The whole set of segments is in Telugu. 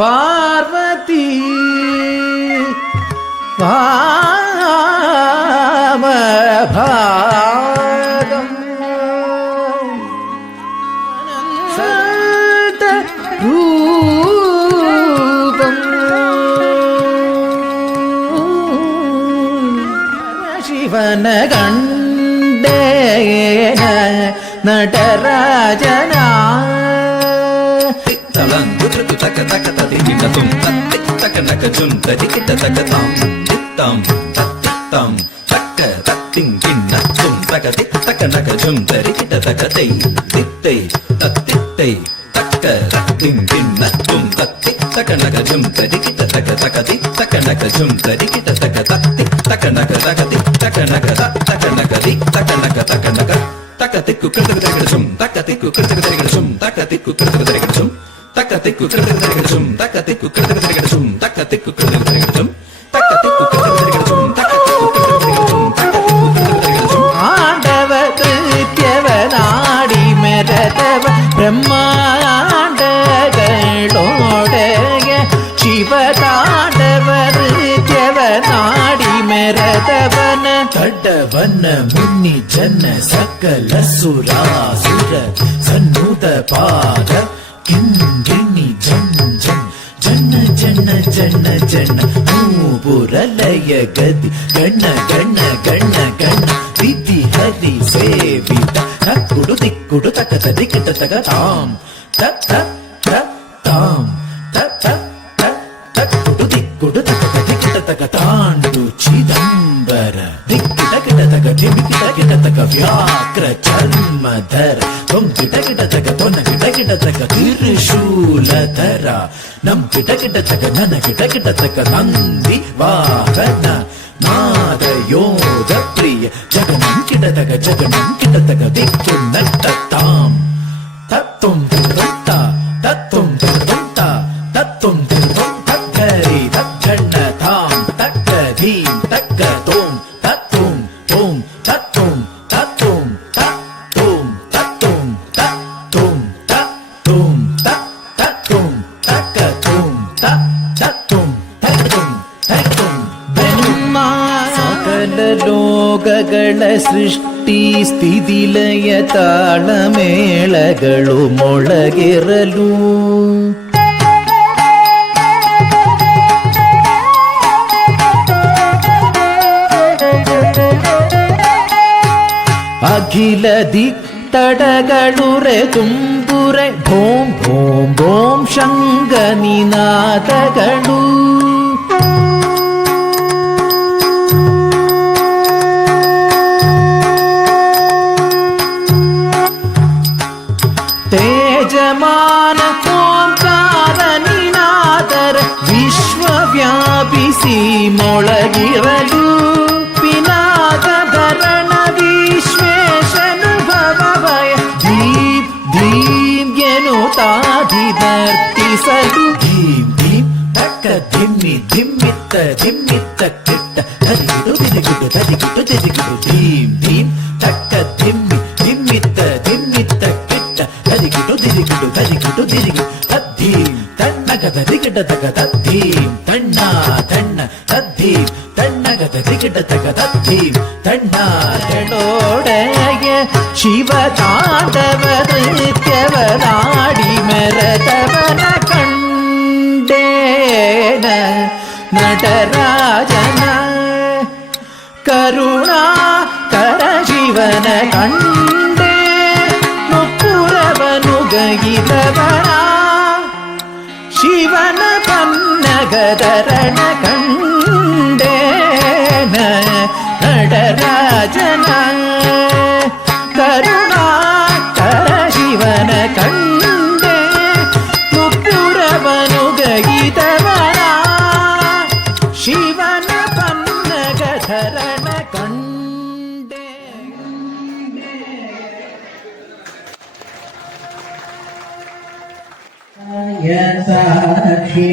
பார்வதி வாமபாகம் சத ரூபம் ಶಿವನ ಗಂಡೇನ ನಟರಾಜನ ತಕ ತಕ ತದಿಗಿಟ ತುಂ ತಕ್ಕ ನಕ ಜುಂ ತದಿಗಿಟ ತಕ ತಾಂ ತಿತ್ತಾಂ ತತ್ತಿತ್ತಾಂ ತಕ್ಕ ತತ್ತಿಂ ಕಿನ್ನ ತುಂ ತಕ ತಿತ್ತಕ ನಕ ಜುಂ ತದಿಗಿಟ ತಕ ತೈ ತಿತ್ತೈ ತತ್ತಿತ್ತೈ ತಕ್ಕ ತತ್ತಿಂ ಕಿನ್ನ ತುಂ ತತ್ತಿತ್ತಕ ನಕ ಜುಂ ತದಿಗಿಟ ತಕ ತಕ ತಿತ್ತಕ ನಕ ಜುಂ ತದಿಗಿಟ ತಕ ತತ್ತಿತ್ತಕ ನಕ ತಕ ತಿತ್ತಕ ನಕ ತಕ್ಕ ನಕ ತಿತ್ತಕ ನಕ ತಕ ನಕ ತಕ ತಿಕ್ಕು ಕೃತಕ ತರಿಗಿಡ ಜುಂ ತಕ ತಿಕ್ಕು ಕೃತಕ ತರಿಗಿಡ ಜುಂ ತಕ ತಿಕ್ಕು ಕೃತಕ ತರಿಗಿಡ ಜುಂ ತಕ್ಕ ತಿಕ್ಕು ಕೃತಕ ತರಿಗಿಡ ಜುಂ ತಕ್ಕ ತಿಕ್ಕು ಕೃತಕ ತರಿಗಿಡ ಜುಂ ತಕ್ಕ ತಿಕ್ಕು ಕೃತಕ ತರಿಗಿಡ ಜುಂ ತಕ್ಕ ತಿಕ್ಕು ಕೃತಕ ತರಿಗಿಡ ಜುಂ ತಕ್ಕ ತಿಕ್ಕು ಕೃತಕ ತರಿಗಿಡ ಜುಂ ತಕ್ಕ ತಿಕ್ಕು ಕೃತಕ ತರಿಗಿಡ ಜುಂ ಆಂಡವ ಕೃತ್ಯವ ನಾಡಿ ಮೆರೆದವ ಬ್ರಹ್ಮಾಂಡಗಳೊಡೆಯ ಶಿವ ತಾಂಡವ ಕೃತ್ಯವ ನಾಡಿ ಮೆರೆದವನ ತಡ್ಡವನ ಮುನ್ನಿ ಜನ ಸಕಲ ಸುರಾಸುರ ಸನ್ನುತ ಪಾದ ಕಿಂಗಿಣಿ ಜನ್ ಜನ್ ಜನ್ನ ಜನ್ನ ಜನ್ನ ಜನ್ನ ಮೂಬುರಲಯ ಗದಿ ಗಣ್ಣ ಗಣ್ಣ ಗಣ್ಣ ಗಣ್ಣ ವಿಧಿ ಹರಿ ಸೇವಿತ ತಕ್ಕುಡು ತಿಕ್ಕುಡು ತಕ ತದಿ ಕಿಟ ತಗ ತಾಂ ತಕ್ ತಕ್ ತಕ್ ತಾಂ ತಕ್ ತಕ್ ತಕ್ ತಕ್ಕುಡು ತಿಕ್ಕುಡು ತಕ ತದಿ ಕಿಟ ತಗ ತಾಂಡು ಚಿದಂಬರ ದಿಕ್ಕಿಟ ಕಿಟ ತಗ ಧಿಮಿಕಿಟ ಕಿಟ ತಗ ವ್ಯಾಕ್ರ ಚರ್ಮಧರ ತೊಂ ಕಿಟ ಕಿಟ ತಗ ತೊನ ಕಿಟ ಕಿಟ ತಗ ತ್ರಿಶೂಲಧರ ನಂ ಕಿಟ ಕಿಟ ತಗ ನನ ಕಿಟ ಕಿಟ ತಗ ನಂದಿ ವಾಹನ ನಾದ ಯೋಗ ಪ್ರಿಯ ಜಗನಂ ಕಿಟ ತಗ ಜಗನಂ ಕಿಟ ತಗ ದಿಕ್ಕು ನಟ್ಟ ತಾಂ ತತ್ತುಂ ತಿರುತ್ತ ತತ್ತುಂ ತಿರುತ್ತ ತತ್ತುಂ ತಿರುತ್ತಂ ತಕ್ಕರಿ ತಕ್ಕಣ್ಣ ತಾಂ ತಕ್ಕ ಧೀಂ ತಕ್ಕ ತೋಂ ತತ್ತುಂ ತೋಂ ತತ್ತುಂ ತತ್ತುಂ ತತ್ತುಂ ತತ್ತುಂ ತತ್ತುಂ ತತ್ತುಂ ತತ್ತುಂ ತಕ್ಕತುಂ ತತ್ತುಂ ತತ್ತುಂ ತತ್ತುಂ ಬ್ರಹ್ಮ ಸಕಲ ಲೋಕಗಳ ಸೃಷ್ಟಿ ಸ್ಥಿತಿಲಯ ತಾಳಮೇಳಗಳು ಮೊಳಗಿರಲು ಅಖಿಲ ದಿಕ್ತಡಗಳುರೆ ತುಂಬುರೆ ಭೋಂ ಭೋಂ ಭೋಂ ಶಂಗ ನಿನಾದಗಳು ತೇಜಮಾನ ಓಂಕಾರ ನಿನಾದರ ವಿಶ್ವವ್ಯಾಪಿಸಿ ಮೊಳಗಿರಲು ಪಿನಾದ ಧರಣ ವಿಶ್ವೇಶನುಭವಯ ದೀಪ್ ಧೀಮ್ ಎನ್ನುತ್ತಾಧಿದರ್ತಿಸಲು ಧೀಮ್ ಧೀಮ್ ತಕ್ಕ ಧಿಮ್ಮಿ ಧಿಮ್ಮಿತ್ತ ಧಿಮ್ಮಿತ್ತ ಕಿಟ್ಟ ತದಿಗಿಡು ದಿದಿಗಿಡು ತದಿಗಿಡು ದಿದಿಗಿಡು ಧೀಮ್ ಧೀಮ್ ತಕ್ಕ ಧಿಮ್ಮಿ ಧಿಮ್ಮಿತ್ತ ಧಿಮ್ಮಿತ್ತ ಕಿಟ್ಟ ತದಿಗಿಡು ದಿದಿಗಿಡು ತದಿಗಿಡು ದಿದಿಗಿಡು ತದ್ಧೀಮ್ ತಣ್ಣಗ ತದಿಗಿಡ ತಗ ತದ್ಧೀಮ್ ತಣ್ಣ ತಣ್ಣ ತದ್ಧೀಮ್ ತಣ್ಣಗ ತದಿಗಿಡ ತಗ ತದ್ಧೀಮ್ ತಣ್ಣ ತಡೋಡೆಯ ಶಿವ ತಾಂಡವ ನೃತ್ಯವ ನಾಡಿ ಮೆರೆದವನ ಕಂಡೇನ ನಟರಾಜನ ಕರುಣಾಕರ ಶಿವನ ಕಂಡೇ ಮುಕ್ಕುರವನು ಗೈದವನ ಶಿವನ ಪನ್ನಗದರಣ ಕಂಡೇನ ನಟರಾಜನ ಕರುಣಾಕರ ಶಿವನ ಕಂಡೇ ಮುಕ್ಕುರವನು ಗೈದವನ ಶಿವನ ಪನ್ನಗಧರಣ ಕಂಡೇ ಸಾಕ್ಷಿ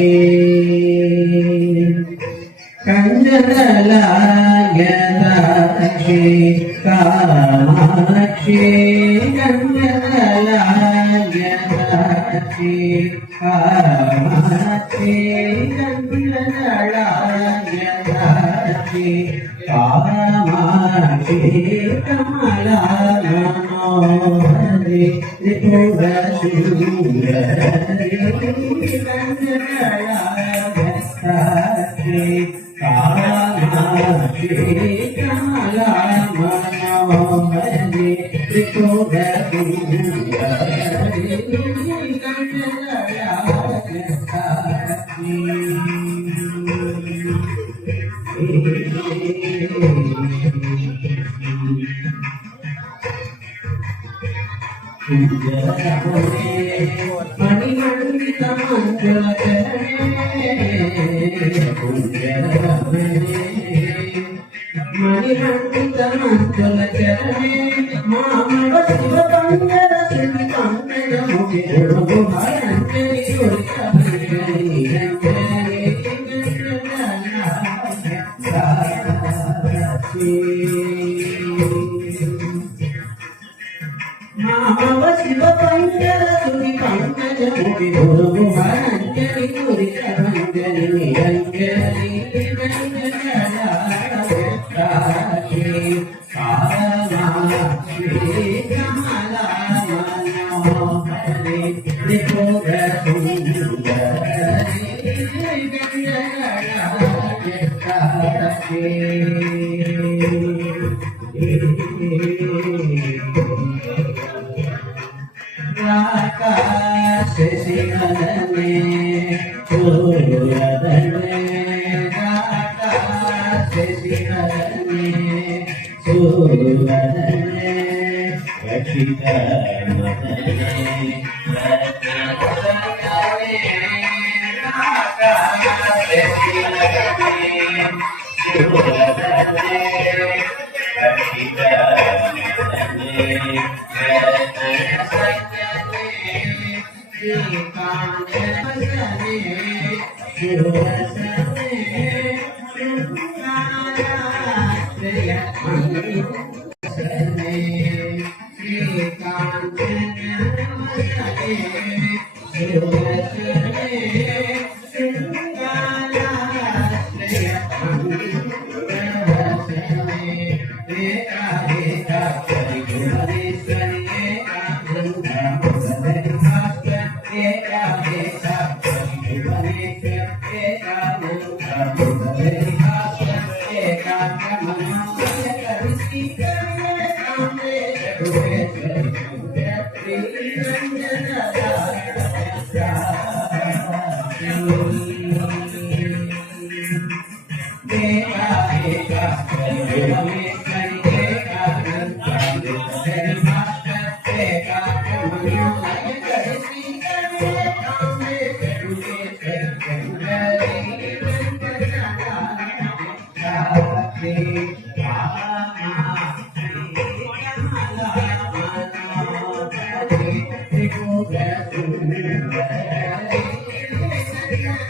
ಕಂಜಲಾಯ ಸಾಕ್ಷಿ ಕಾಮಾಕ್ಷಿ ಕಂಜಲಾಯ ಕಾಮಾಕ್ಷಿ ಕಾಮಾಕ್ಷಿ ಗಂಗಗಳಾಯದಾಕ್ಷಿ ಕಾಮಾಕ್ಷಿ ಕಮಲ ಮನೋಹರಿ ತ್ರಿಪುರ ಸುಂದರಿ ಗಂಗಗಳಾಯದಾಕ್ಷಿ ಕಾಮಾಕ್ಷಿ ಕಮಲ ಮನೋಹರಿ ತ್ರಿಪುರ ಸುಂದರಿ ಮಣಿಮಂಡಿತ ಮಂಜುಳ ಮಣಿಮಂಡಿತ ಮಂಜುಳ ಚರಣೆ ಮಾಮವ ಶಿವ ಪಂಗರ ಸುನಿ ಪಂಕಜ ಮುಖಿ ಗುರು ಹರಂಜನಿ ಮಾಮವ ಶಿವ ಪಂಕಜ ಸುನಿ ಪಂಕಜ ಮುಖಿ ಗುರು ಹರಂಜನಿ ಗುರಿ ಹರಂಜನಿ ನಿರಂಜನಿ Thank you.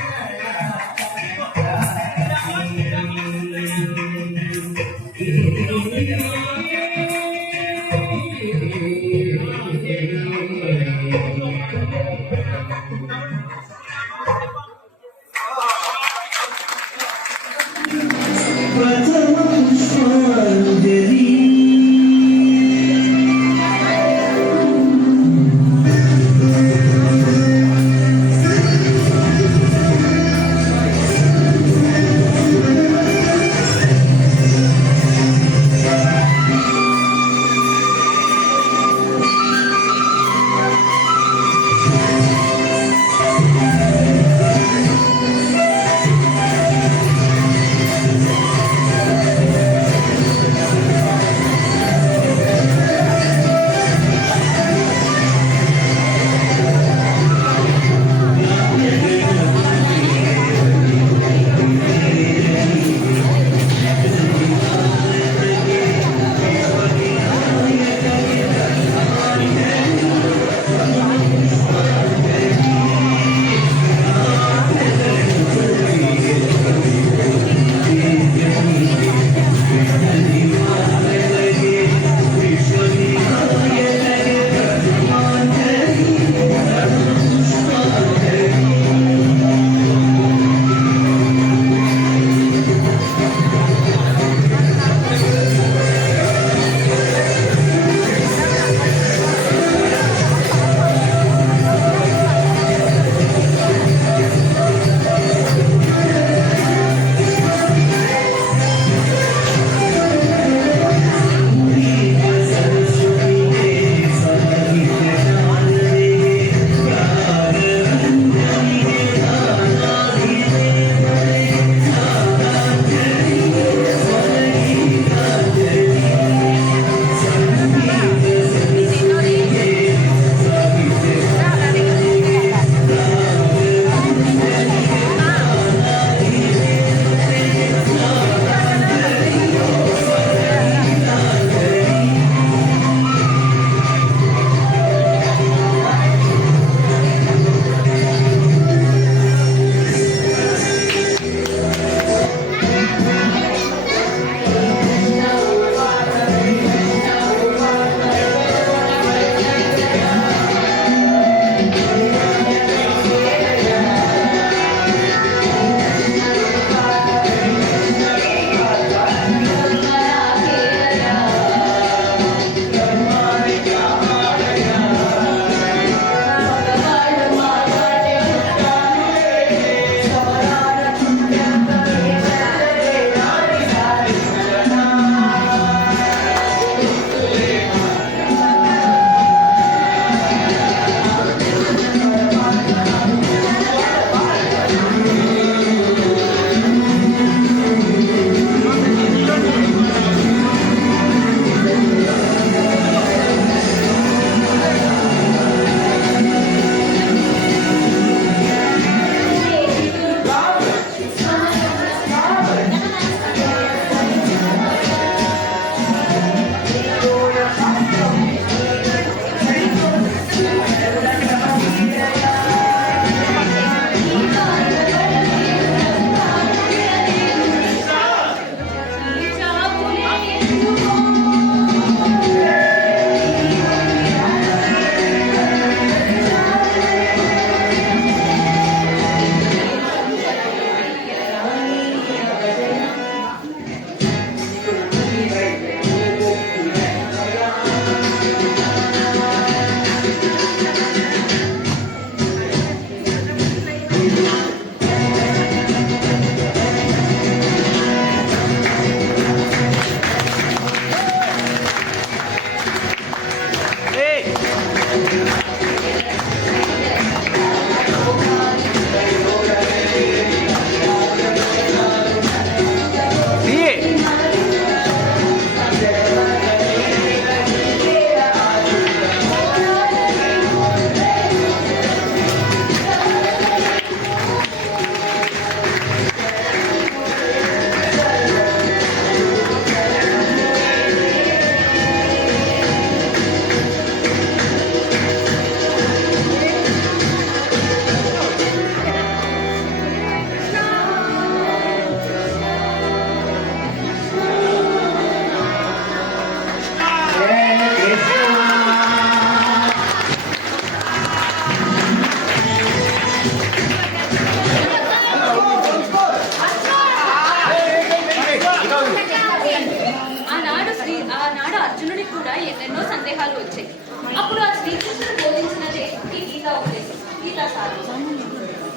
అప్పుడు ఆ శ్రీకృష్ణుడు బోధించినదే ఈ గీతా ఉపదేశం, గీతా సారం.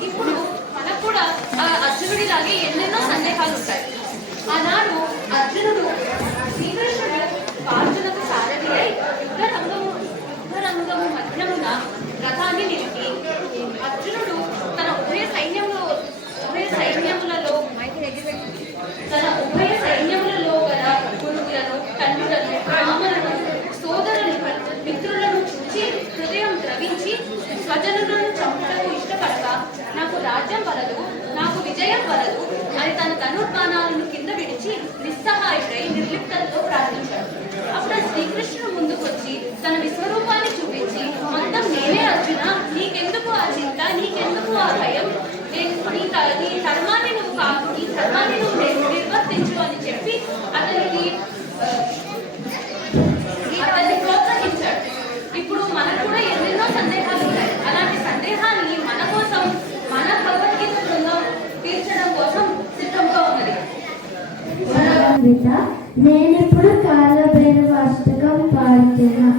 ఇప్పుడు మనకు కూడా ఆ అర్జునుడిలాగే ఎన్నెన్నో సందేహాలు ఉంటాయి. ఆనాడు అర్జునుడు శ్రీకృష్ణుడు పార్జునకు సారథి అయి యుద్ధరంగము మధ్యమున రథాన్ని నిలిపి అర్జునుడు తన ఉభయ సైన్యములలో గల గురువులను, తండ్రులను, రాములను, సోదరులను, మిత్రులను చూచి హృదయం ద్రవించి స్వజనులను చంపుటకు ఇష్టపడక నాకు రాజ్యం వలదు, నాకు విజయం వలదు అని తన ధనుర్బాణాలను కింద విడిచి నిస్సహాయుడై నిర్లిప్తతో ప్రార్థించాడు. అప్పుడు శ్రీకృష్ణుడు ముందుకొచ్చి తన విశ్వరూపాన్ని చూపించి, మొత్తం నేనే అర్జున, నీకెందుకు ఆ చింత, నీకెందుకు ఆ భయం, నీ ధర్మాన్ని నువ్వు కాదు, నీ ధర్మాన్ని నువ్వు నిర్వర్తించు అని చెప్పి అతన్ని ప్రోత్సహించాడు. ఇప్పుడు మనకు కూడా ఎన్నెన్నో సందేహాలు ఉంటాయి. అలాంటి సందేహాన్ని మన కోసం, మన భగవద్గీత బృందం తీర్చడం కోసం సిద్ధంగా ఉన్నది. నేనిప్పుడు కాలభైరవ అష్టకం పాడుతున్నా.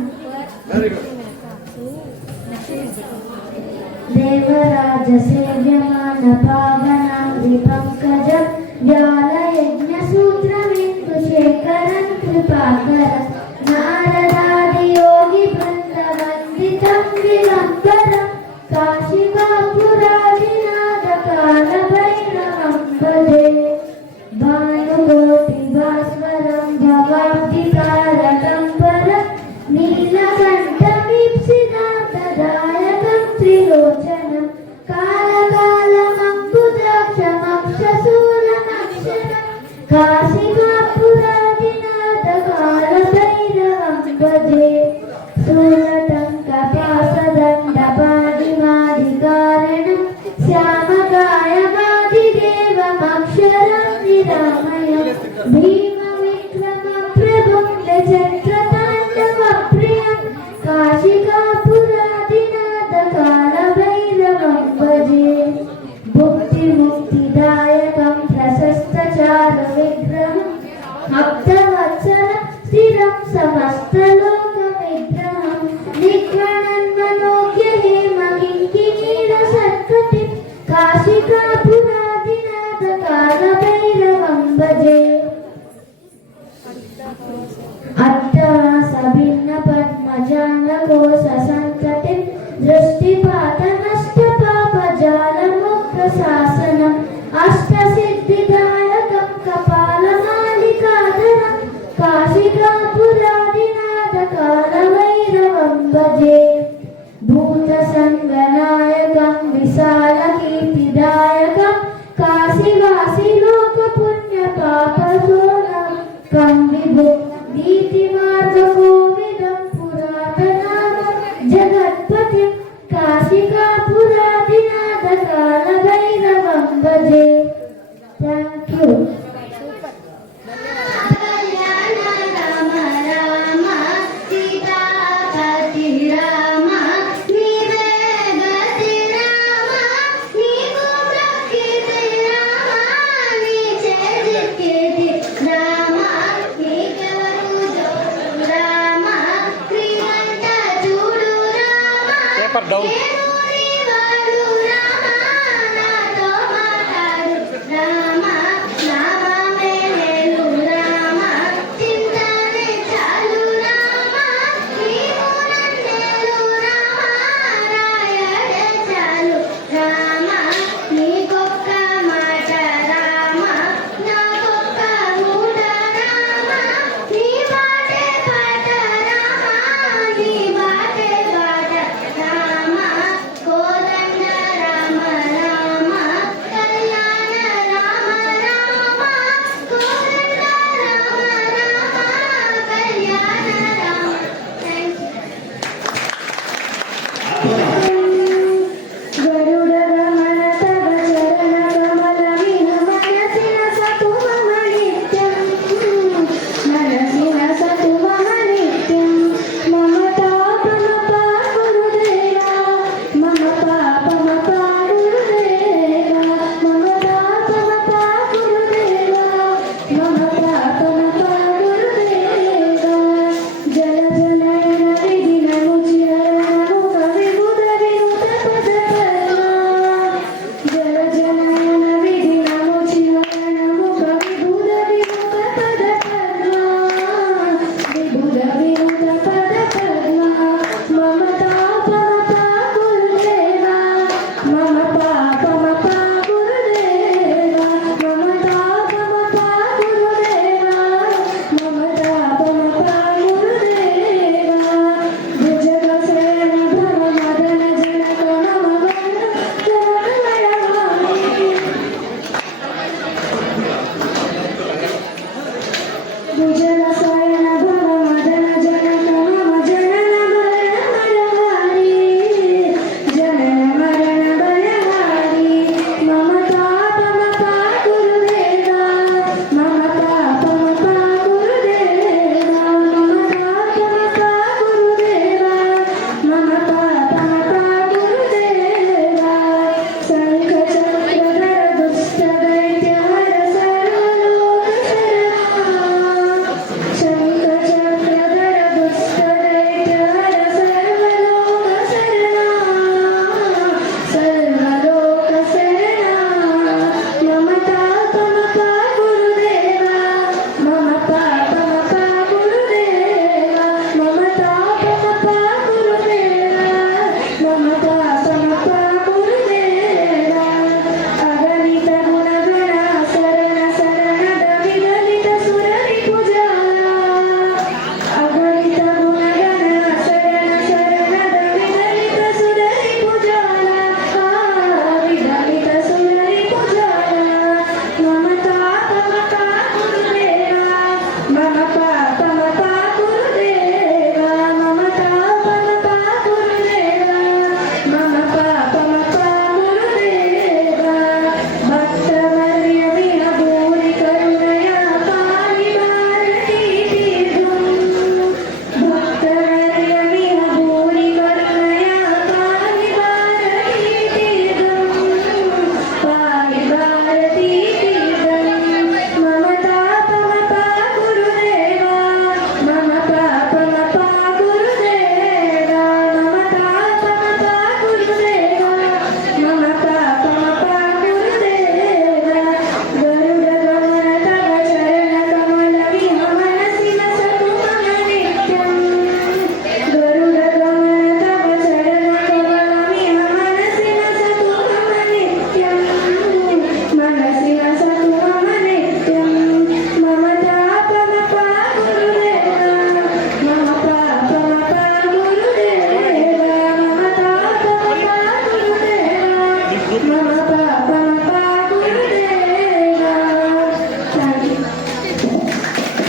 దేవరాజ సేవ్యమాన పావన విపంకజం వ్యాల యజ్ఞ సూత్రమిందు శేఖరం కృపాకర నారదాది యోగి బృంద వందితం దిగంబరం కాశికాపురాదినాథ కాలభైరవం భజే భానుకోటి భాస్వరం భవాబ్ది తారకం పరం నీలకంఠమీప్సిదాంతదాయకం త్రిలోచనం కాలకాలమంబుదాక్షమక్షశూలమక్షరం కాశికాపురాదినాథ కాలభైరవం భజే శూలటం కపాసదండపాదిమాదికారణం శ్యామకాయమాదిదేవమక్షరం నిరామయం భీమ విక్రమ ప్రభుం చక్రతాండవప్రియం కాశికాపురాదినాథ కాలభైరవం భజే భుక్తి ముక్తిదాయకం ప్రశస్తచారు విగ్రహం భక్తవత్సల స్థిరం సమస్తలోక విగ్రహం నిగ్రహన్మనోగ్య హేమ కింకిణీర సత్కటి కాశికాపురాదినాథ కాలభైరవం భజే అట్టహాసభిన్న పద్మజాంగకోశ సంతతి దృష్టిపాత నష్ట పాప జాలముక్త శాసనం అష్టసిద్ధిదాయకం కపాలమాలికాధరం కాశికాపురాదినాథ కాలభైరవం భజే భూత సంగనాయకం విశాల కీర్తిదాయకం కాశీవాసి లోక పుణ్య పాప కం విభు నీతి మార్గ కోవిదం పురాతనామం జగత్పతి కాశికాపురాదినాథ కాలభైరవం భజే. Thank you. రామ రామ సీతాపతి రామ నీవే గతి రామ నీకు ప్రకృతి రామ నీ చేతికి రామ నీకెవరు జోడు రామ శ్రీకంఠ చూడు రామ దేవుని వాడు రామ నాతో మాట్లాడు రామ రామ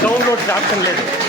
డౌన్లోడ్ ఆప్షన్ లేదు.